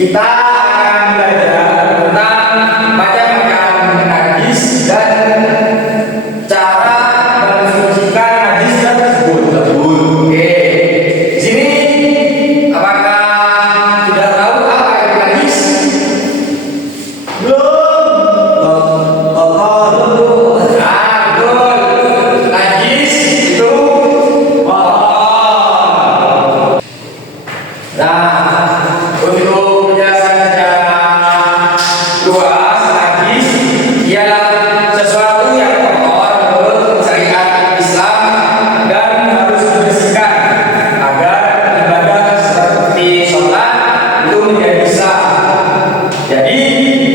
kita akan belajar tentang macam-macam najis dan cara mensucikan najis tersebut. Oke, di sini apakah sudah tahu apa itu najis? Belum. Najis itu kotor. Nah, untuk penjelasan secara luas, najis ialah sesuatu yang kotor menurut syariat Islam dan harus dibersihkan agar ibadah seperti sholat itu menjadi sah. Jadi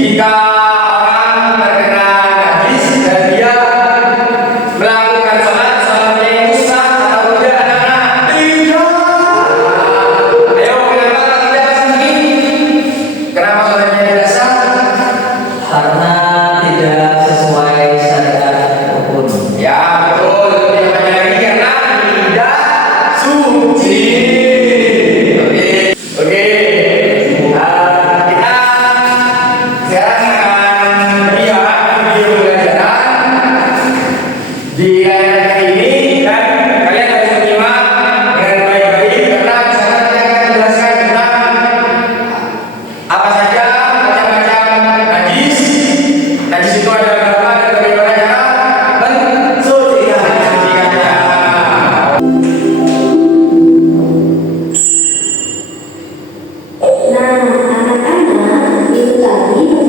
jika orang terkena najis dan dia melakukan sholatnya itu sah atau tidak, anak-anak? Tidak. Ayo, kenapa tidak sih? Kenapa sholatnya tidak sah? Karena tidak sesuai syariat hukum. Ya betul, yang lagi karena tidak suci. Oke. Kita sekarang akan melihat video pelajaran di layar ini dan kalian harus menyimak dengan baik-baik karena di sana saya akan menjelaskan tentang apa saja macam-macam najis. Najis itu ada berapa dan bagaimana cara mensucikannya. Nah, anak-anak, itu tadi